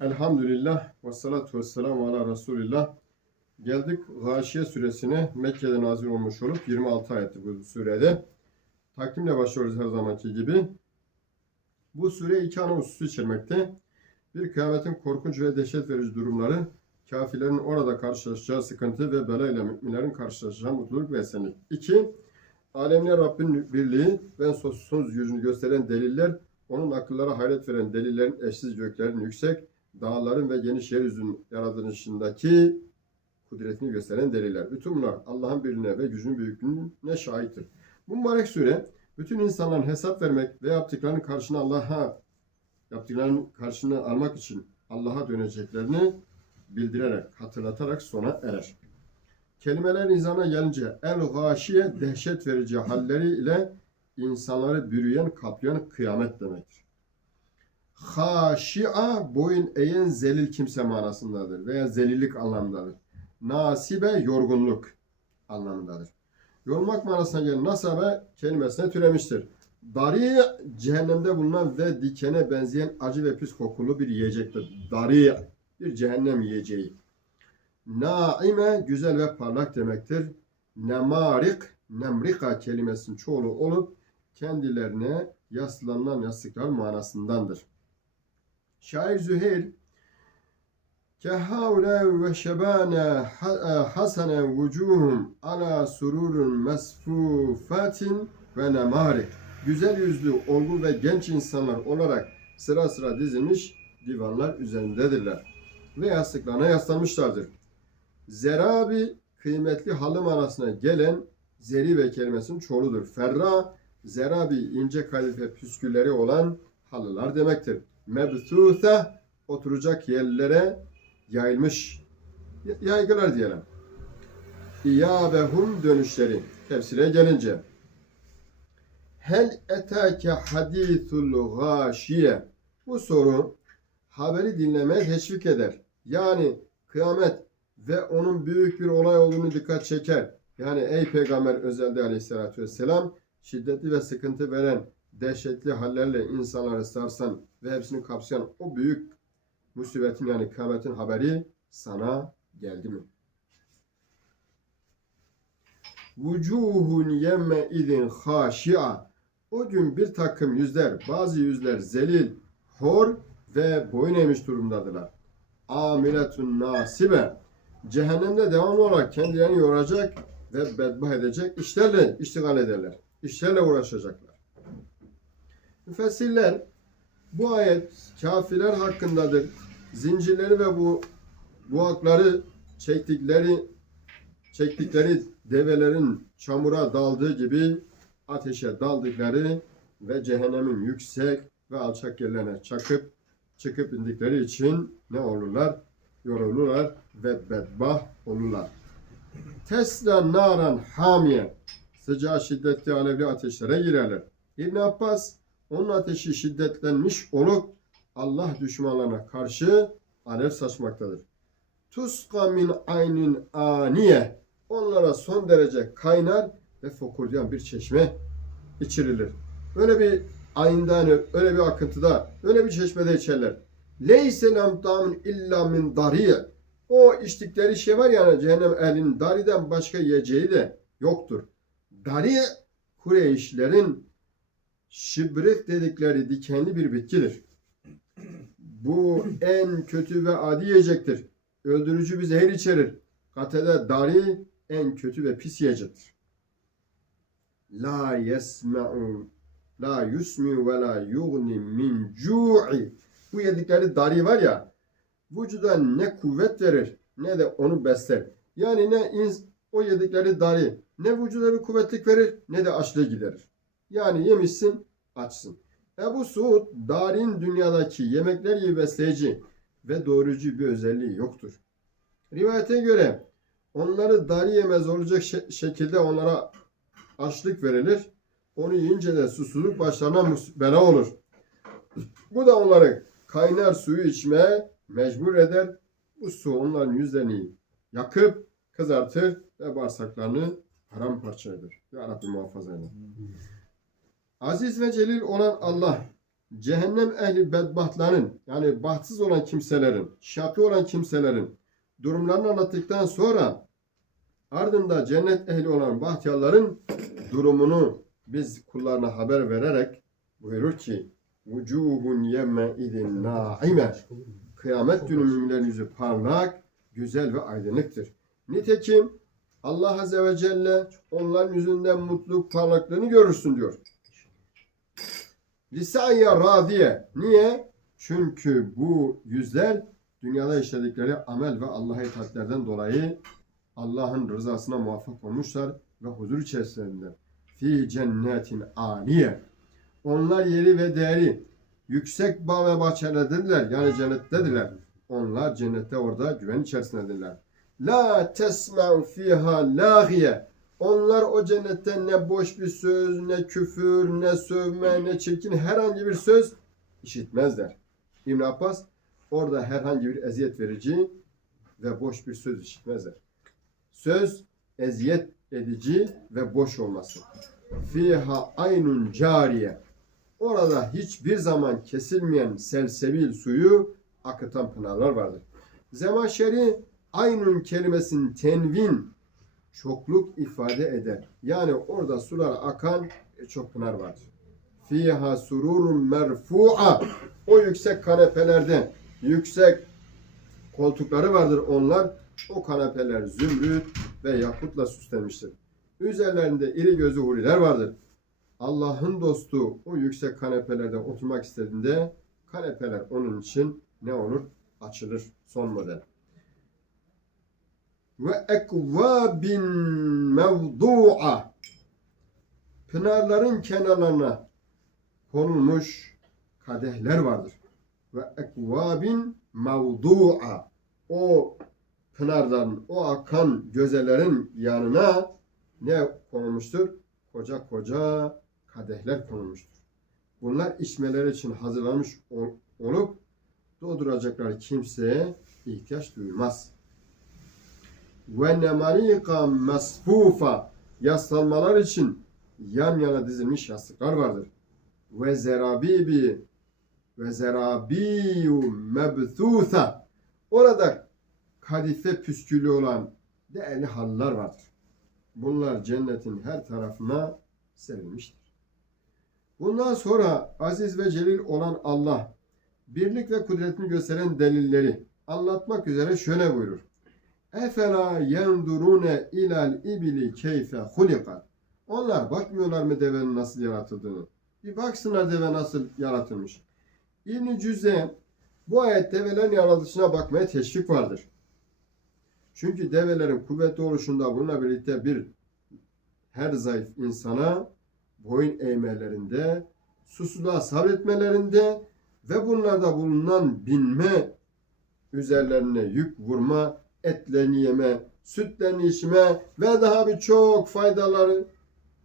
Elhamdülillah ve salatu ve selamu ala Resulillah. Geldik Gâşiye suresine Mekke'de nazil olmuş olup 26 ayetli bu surede. Takvimle başlıyoruz her zamanki gibi. Bu sure iki ana hususu içermekte. Bir kıyametin korkunç ve dehşet verici durumları, kafirlerin orada karşılaşacağı sıkıntı ve belayla müminlerin karşılaşacağı mutluluk ve esenlik. İki, alemler Rabbin birliği ve sonsuz yüzünü gösteren deliller, onun akıllara hayret veren delillerin eşsiz göklerin yüksek, dağların ve geniş yeryüzünün yaratılışındaki kudretini gösteren deliller. Bütün bunlar Allah'ın birliğine ve gücünün büyüklüğüne şahittir. Bu mübarek sure bütün insanların hesap vermek ve yaptıklarının karşına Allah'a yaptıklarının karşını almak için Allah'a döneceklerini bildirerek, hatırlatarak sona erer. Kelimeler insana gelince el-gâşiye dehşet verici halleri ile insanları bürüyen, kaplayan kıyamet demektir. Haşi'a boyun eğen zelil kimse manasındadır veya zelillik anlamındadır. Nasibe yorgunluk anlamındadır. Yorulmak manasına gelen nasabe kelimesine türemiştir. Dari cehennemde bulunan ve dikene benzeyen acı ve pis kokulu bir yiyecektir. Dari bir cehennem yiyeceği. Naime güzel ve parlak demektir. Nemarik, nemrika kelimesinin çoğulu olup kendilerine yaslanan yastıklar manasındandır. Şair Züheyr Kehavle ve şebane hasene vucuhum ala sururun mesfufatin ve nemarik. Güzel yüzlü, olgun ve genç insanlar olarak sıra sıra dizilmiş divanlar üzerindedirler ve yastıklarına yaslanmışlardır. Zerabi kıymetli halı manasına gelen zeribe kelimesinin çoğuludur. Ferra, zerabi ince kadife püskülleri olan halılar demektir. Mebthûthe oturacak yerlere yayılmış yaygılar diyelim. İyâbehum dönüşleri tefsire gelince Hel etâke hadîthul gâşiye Bu soru haberi dinlemeye teşvik eder. Yani kıyamet ve onun büyük bir olay olduğunu dikkat çeker. Yani ey peygamber özelde aleyhissalatü vesselam şiddetli ve sıkıntı veren dehşetli hallerle insanları sarsan ve hepsini kapsayan o büyük musibetin yani kıyametin haberi sana geldi mi? Vucuhun yemme idin haşia. O gün bir takım yüzler, bazı yüzler zelil, hor ve boyun eğmiş durumdadırlar. Amiletun nasibe. Cehennemde devamlı olarak kendilerini yoracak ve bedbah edecek işlerle iştigal ederler. İşlerle uğraşacaklar. Müfessirler bu ayet kafirler hakkındadır. Zincirleri ve bu buakları çektikleri çektikleri develerin çamura daldığı gibi ateşe daldıkları ve cehennemin yüksek ve alçak yerlerine çakıp çıkıp indikleri için ne olurlar? Yorulurlar ve bedbah olurlar. Tesla naran hamiye sıcağı şiddetli alevli ateşlere girerler. İbn Abbas onun ateşi şiddetlenmiş olup Allah düşmanlarına karşı alev saçmaktadır. Tuska min aynin aniye onlara son derece kaynar ve fokurdayan bir çeşme içirilir. Öyle bir ayından, öyle bir akıntıda, öyle bir çeşmede içerler. Leyse lem tamin illa min dariye. O içtikleri şey var yani cehennem ehlinin dariden başka yiyeceği de yoktur. Dariye Kureyşlerin şibrik dedikleri dikenli bir bitkidir. Bu en kötü ve adi yiyecektir. Öldürücü bir zehir içerir. Katede dari en kötü ve pis yiyecektir. La yesme'u la yusmi ve la yugni min cu'i. Bu yedikleri dari var ya vücuda ne kuvvet verir ne de onu besler. Yani ne o yedikleri dari ne vücuda bir kuvvetlik verir ne de açlığı giderir. Yani yemişsin açsın. Ebu Suud darin dünyadaki yemekler gibi besleyici ve doyurucu bir özelliği yoktur. Rivayete göre onları dari yemez olacak şe- şekilde onlara açlık verilir. Onu yiyince de susuzluk başlarına bela olur. Bu da onları kaynar suyu içmeye mecbur eder. Bu su onların yüzlerini yakıp kızartır ve bağırsaklarını paramparça eder. Ya Rabbi muhafaza eyle. Aziz ve celil olan Allah cehennem ehli bedbahtların yani bahtsız olan kimselerin, şakı olan kimselerin durumlarını anlattıktan sonra ardında cennet ehli olan bahtiyarların durumunu biz kullarına haber vererek buyurur ki vucuhun yemme idin naime kıyamet günü müminlerin yüzü parlak, güzel ve aydınlıktır. Nitekim Allah Azze ve Celle onların yüzünden mutluluk parlaklığını görürsün diyor. Lisa'ya radiye. Niye? Çünkü bu yüzler dünyada işledikleri amel ve Allah'a itaatlerden dolayı Allah'ın rızasına muvaffak olmuşlar ve huzur içerisindeler. Fi cennetin aliye. Onlar yeri ve değeri yüksek bağ ve bahçelerdedirler. Yani cennettedirler. Onlar cennette orada güven içerisindedirler. La tesma'u fiha lagiye. Onlar o cennetten ne boş bir söz, ne küfür, ne sövme, ne çirkin herhangi bir söz işitmezler. İbn Abbas orada herhangi bir eziyet verici ve boş bir söz işitmezler. Söz eziyet edici ve boş olması. Fiha aynun cariye. Orada hiçbir zaman kesilmeyen selsebil suyu akıtan pınarlar vardır. Zemaşeri aynun kelimesinin tenvin çokluk ifade eder. Yani orada sular akan çok pınar vardır. Fiha sururun merfu'a. O yüksek kanepelerde yüksek koltukları vardır onlar. O kanepeler zümrüt ve yakutla süslenmiştir. Üzerlerinde iri gözlü huriler vardır. Allah'ın dostu o yüksek kanepelerde oturmak istediğinde kanepeler onun için ne olur? Açılır. Son model. Ve ekvabin mevdu'a Pınarların kenarlarına konulmuş kadehler vardır. Ve ekvabin mevdu'a O pınarların, o akan gözelerin yanına ne konulmuştur? Koca koca kadehler konulmuştur. Bunlar içmeleri için hazırlanmış ol- olup dolduracakları kimseye ihtiyaç duymaz. Ve nemarika masfufa yaslanmalar için yan yana dizilmiş yastıklar vardır. Ve zerabibi ve zerabiyu mebthutha orada kadife püskülü olan değerli halılar vardır. Bunlar cennetin her tarafına serilmiştir. Bundan sonra aziz ve celil olan Allah birlik ve kudretini gösteren delilleri anlatmak üzere şöyle buyurur. Efela yendurune ilal ibili keyfe hulikat. Onlar bakmıyorlar mı devenin nasıl yaratıldığını? Bir baksınlar deve nasıl yaratılmış. İbn-i Cüz'e bu ayet develerin yaratılışına bakmaya teşvik vardır. Çünkü develerin kuvvetli oluşunda bununla birlikte bir her zayıf insana boyun eğmelerinde, susuzluğa sabretmelerinde ve bunlarda bulunan binme üzerlerine yük vurma, etlerini yeme, sütlerini içme ve daha birçok faydaları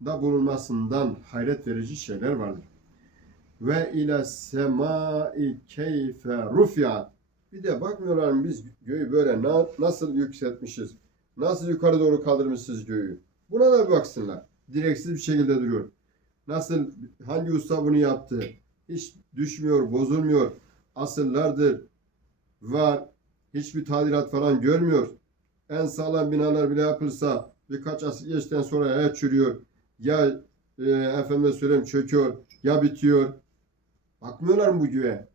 da bulunmasından hayret verici şeyler vardır. Ve ile semai keyfe rufiat. Bir de bakmıyorlar mı biz göğü böyle na- nasıl yükseltmişiz? Nasıl yukarı doğru kaldırmışız göğü? Buna da bir baksınlar. Direksiz bir şekilde duruyor. Nasıl, hangi usta bunu yaptı? Hiç düşmüyor, bozulmuyor. Asırlardır var. Hiçbir tadilat falan görmüyor. En sağlam binalar bile yapılsa birkaç asır geçtikten sonra ya çürüyor ya e, efendime söyleyeyim çöküyor ya bitiyor. Bakmıyorlar mı bu güve?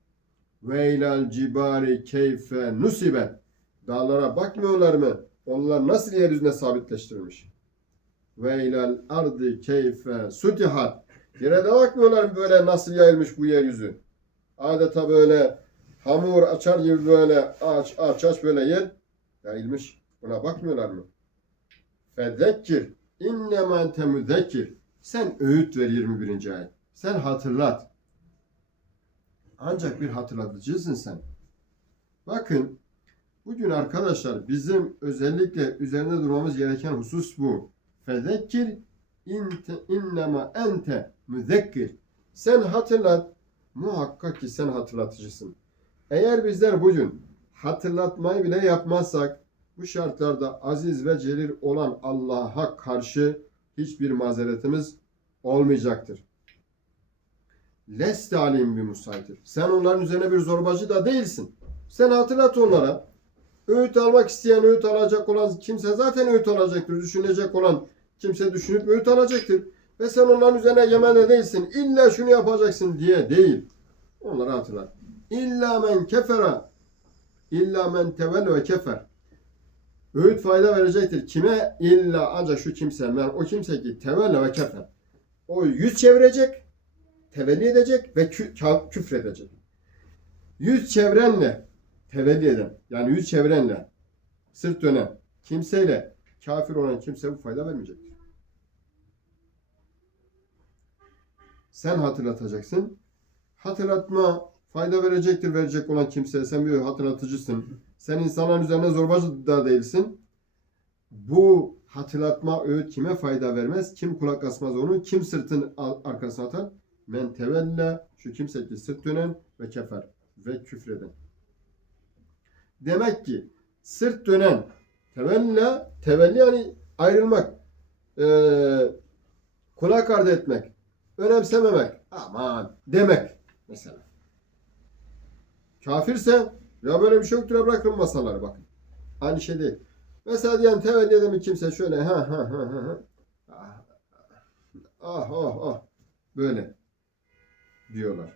Ve ilal cibali keyfe nusibet. Dağlara bakmıyorlar mı? Onlar nasıl yeryüzüne sabitleştirilmiş? Ve ilal ardı keyfe sutihat. Yere de bakmıyorlar mı böyle nasıl yayılmış bu yeryüzü? Adeta böyle hamur açar gibi böyle aç aç aç böyle yer yayılmış. Buna bakmıyorlar mı? Fezekkir innema ente müzekkir. Sen öğüt ver 21. ayet. Sen hatırlat. Ancak bir hatırlatıcısın sen. Bakın bugün arkadaşlar bizim özellikle üzerinde durmamız gereken husus bu. Fezekkir inte, innema ente müzekkir. Sen hatırlat. Muhakkak ki sen hatırlatıcısın. Eğer bizler bugün hatırlatmayı bile yapmazsak bu şartlarda aziz ve celil olan Allah'a karşı hiçbir mazeretimiz olmayacaktır. leste alim bir musaytir. Sen onların üzerine bir zorbacı da değilsin. Sen hatırlat onlara. Öğüt almak isteyen, öğüt alacak olan kimse zaten öğüt alacaktır. Düşünecek olan kimse düşünüp öğüt alacaktır. Ve sen onların üzerine yemen de değilsin. İlla şunu yapacaksın diye değil. Onlara hatırlat. İlla men kefera. İlla men tevel ve kefer. Öğüt fayda verecektir. Kime? İlla ancak şu kimse. Men o kimse ki tevelle ve kefer. O yüz çevirecek, tevelli edecek ve kü, küfredecek. Yüz çevrenle tevelli eden, yani yüz çevrenle sırt dönen kimseyle kafir olan kimse bu fayda vermeyecektir. Sen hatırlatacaksın. Hatırlatma fayda verecektir verecek olan kimseye. Sen bir hatırlatıcısın. Sen insanların üzerine zorbacı da değilsin. Bu hatırlatma öğüt kime fayda vermez? Kim kulak asmaz onu? Kim sırtın arkasına atar? Men tevelle şu kimse ki sırt dönen ve kefer ve küfreden. Demek ki sırt dönen tevelle tevelli yani ayrılmak eee kulak ardı etmek önemsememek aman demek mesela. Kafirse ya böyle bir şey yoktur ya bırakın masaları bakın. Aynı şey değil. Mesela diyelim tevelli eden bir kimse şöyle ha ha ha ha ha. Ah ah ah, ah. böyle diyorlar.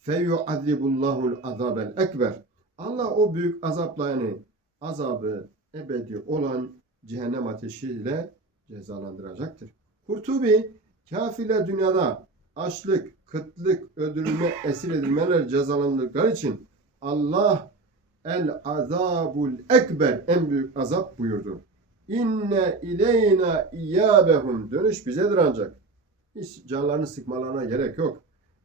Feyu'azibullahul azabel ekber. Allah o büyük azapla yani azabı ebedi olan cehennem ateşiyle cezalandıracaktır. Kurtubi kafirler dünyada açlık, kıtlık, öldürülme, esir edilmeler cezalandırdıkları için Allah el azabul ekber en büyük azap buyurdu. İnne ileyna iyabehum dönüş bizedir ancak. Hiç canlarını sıkmalarına gerek yok.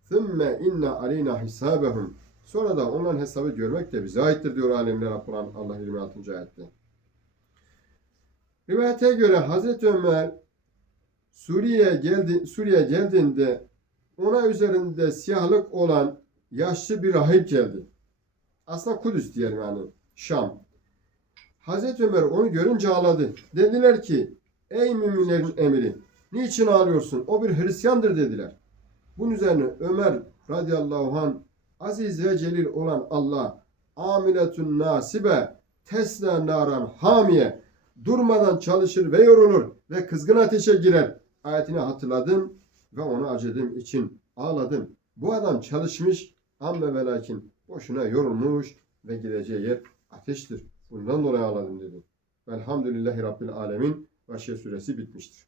Thümme inne aleyna hisabehum. Sonra da onların hesabı görmek de bize aittir diyor alemler Kur'an Allah 26. ayette. Rivayete göre Hazreti Ömer Suriye'ye geldi Suriye geldiğinde ona üzerinde siyahlık olan yaşlı bir rahip geldi. Aslında Kudüs diyelim yani Şam. Hazreti Ömer onu görünce ağladı. Dediler ki ey müminlerin emiri niçin ağlıyorsun? O bir Hristiyandır dediler. Bunun üzerine Ömer radıyallahu an aziz ve celil olan Allah amiletun nasibe tesla naran hamiye durmadan çalışır ve yorulur ve kızgın ateşe girer. Ayetini hatırladım ve ona acıdığım için ağladım. Bu adam çalışmış ama ve lakin boşuna yorulmuş ve gideceği yer ateştir. Bundan dolayı ağladım dedi. Velhamdülillahi Rabbil Alemin. Başya suresi bitmiştir.